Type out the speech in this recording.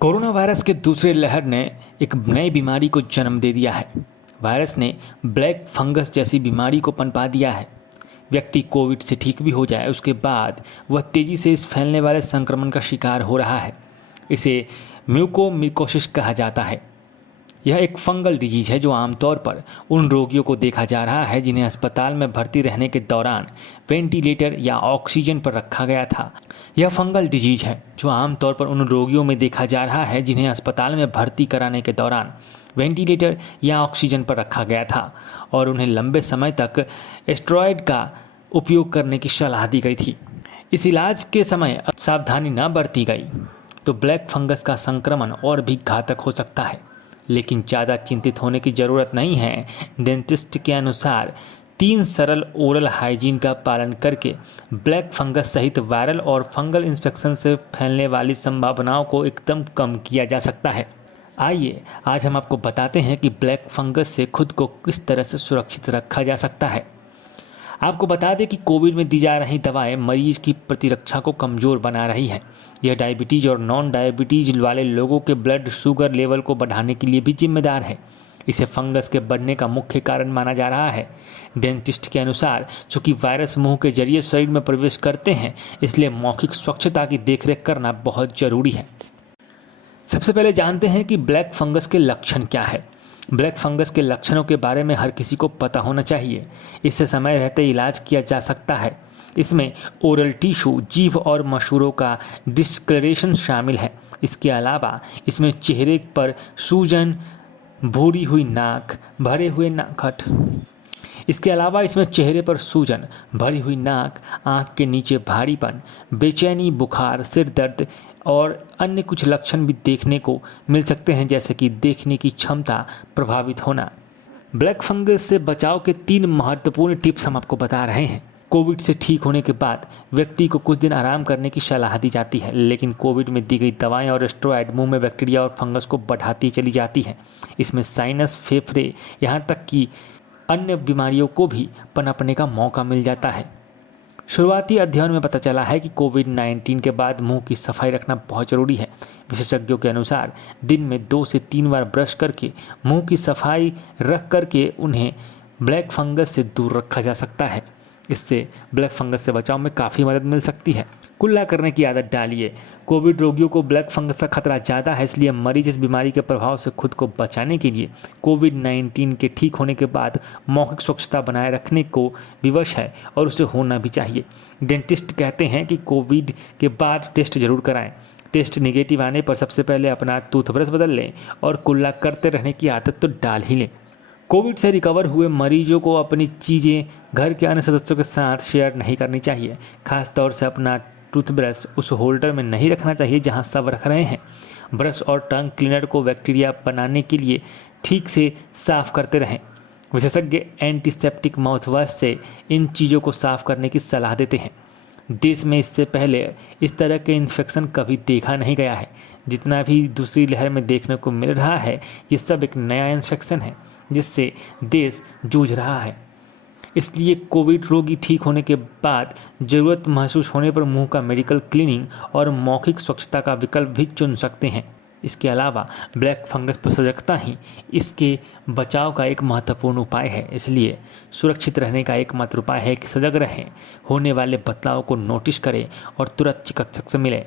Corona virus के दूसरे लहर ने एक नई बीमारी को जन्म दे दिया है। वायरस ने ब्लैक फंगस जैसी बीमारी को पनपा दिया है। व्यक्ति कोविड से ठीक भी हो जाए, उसके बाद वह तेज़ी से इस फैलने वाले संक्रमण का शिकार हो रहा है। इसे म्यूकोमिकोसिस कहा जाता है। यह एक फंगल डिजीज है जो आमतौर पर उन रोगियों को देखा जा रहा है जिन्हें अस्पताल में भर्ती रहने के दौरान वेंटिलेटर या ऑक्सीजन पर रखा गया था। यह फंगल डिजीज है जो आमतौर पर उन रोगियों में देखा जा रहा है जिन्हें अस्पताल में भर्ती कराने के दौरान वेंटिलेटर या ऑक्सीजन पर रखा गया था और उन्हें लंबे समय तक स्टेरॉयड का उपयोग करने की सलाह दी गई थी। इस इलाज के समय सावधानी न बरती गई तो ब्लैक फंगस का संक्रमण और भी घातक हो सकता है, लेकिन ज़्यादा चिंतित होने की ज़रूरत नहीं है। डेंटिस्ट के अनुसार 3 सरल ओरल हाइजीन का पालन करके ब्लैक फंगस सहित वायरल और फंगल इन्फेक्शन से फैलने वाली संभावनाओं को एकदम कम किया जा सकता है। आइए आज हम आपको बताते हैं कि ब्लैक फंगस से खुद को किस तरह से सुरक्षित रखा जा सकता है। आपको बता दें कि कोविड में दी जा रही दवाएं मरीज की प्रतिरक्षा को कमज़ोर बना रही है। यह डायबिटीज़ और नॉन डायबिटीज़ वाले लोगों के ब्लड शुगर लेवल को बढ़ाने के लिए भी जिम्मेदार है। इसे फंगस के बढ़ने का मुख्य कारण माना जा रहा है। डेंटिस्ट के अनुसार चूंकि वायरस मुंह के जरिए शरीर में प्रवेश करते हैं, इसलिए मौखिक स्वच्छता की देखरेख करना बहुत जरूरी है। सबसे पहले जानते हैं कि ब्लैक फंगस के लक्षण क्या है। ब्लैक फंगस के लक्षणों के बारे में हर किसी को पता होना चाहिए। इससे समय रहते इलाज किया जा सकता है। इसमें ओरल टिश्यू, जीभ और मसूड़ों का डिस्कलरेशन शामिल है। इसके अलावा इसमें चेहरे पर सूजन, भूरी हुई नाक, भरे हुए नाकट इसके अलावा इसमें चेहरे पर सूजन, भरी हुई नाक, आँख के नीचे भारीपन, बेचैनी, बुखार, सिर दर्द और अन्य कुछ लक्षण भी देखने को मिल सकते हैं, जैसे कि देखने की क्षमता प्रभावित होना। ब्लैक फंगस से बचाव के 3 महत्वपूर्ण टिप्स हम आपको बता रहे हैं। कोविड से ठीक होने के बाद व्यक्ति को कुछ दिन आराम करने की सलाह दी जाती है, लेकिन कोविड में दी गई दवाएं और स्टेरॉयड मुंह में बैक्टीरिया और फंगस को बढ़ाती चली जाती हैं। इसमें साइनस, फेफड़े, यहाँ तक कि अन्य बीमारियों को भी पनपने का मौका मिल जाता है। शुरुआती अध्ययन में पता चला है कि कोविड-19 के बाद मुंह की सफाई रखना बहुत ज़रूरी है। विशेषज्ञों के अनुसार दिन में 2 से 3 बार ब्रश करके मुंह की सफाई रख करके उन्हें ब्लैक फंगस से दूर रखा जा सकता है। इससे ब्लैक फंगस से बचाव में काफ़ी मदद मिल सकती है। कुल्ला करने की आदत डालिए। कोविड रोगियों को ब्लैक फंगस का खतरा ज़्यादा है, इसलिए मरीज इस बीमारी के प्रभाव से खुद को बचाने के लिए कोविड-19 के ठीक होने के बाद मौखिक स्वच्छता बनाए रखने को विवश है और उसे होना भी चाहिए। डेंटिस्ट कहते हैं कि कोविड के बाद टेस्ट जरूर कराएं। टेस्ट नेगेटिव आने पर सबसे पहले अपना टूथब्रश बदल लें और कुल्ला करते रहने की आदत तो डाल ही लें। कोविड से रिकवर हुए मरीजों को अपनी चीज़ें घर के अन्य सदस्यों के साथ शेयर नहीं करनी चाहिए। खास तौर से अपना टूथब्रश उस होल्डर में नहीं रखना चाहिए जहां सब रख रहे हैं। ब्रश और टंग क्लीनर को बैक्टीरिया बनाने के लिए ठीक से साफ करते रहें। विशेषज्ञ एंटीसेप्टिक माउथवाश से इन चीज़ों को साफ करने की सलाह देते हैं। देश में इससे पहले इस तरह के इन्फेक्शन कभी देखा नहीं गया है। जितना भी दूसरी लहर में देखने को मिल रहा है, ये सब एक नया इन्फेक्शन है जिससे देश जूझ रहा है। इसलिए कोविड रोगी ठीक होने के बाद ज़रूरत महसूस होने पर मुंह का मेडिकल क्लीनिंग और मौखिक स्वच्छता का विकल्प भी चुन सकते हैं। इसके अलावा ब्लैक फंगस पर सजगता ही इसके बचाव का एक महत्वपूर्ण उपाय है। इसलिए सुरक्षित रहने का एकमात्र उपाय है कि सजग रहें, होने वाले बदलाव को नोटिस करें और तुरंत चिकित्सक से मिलें।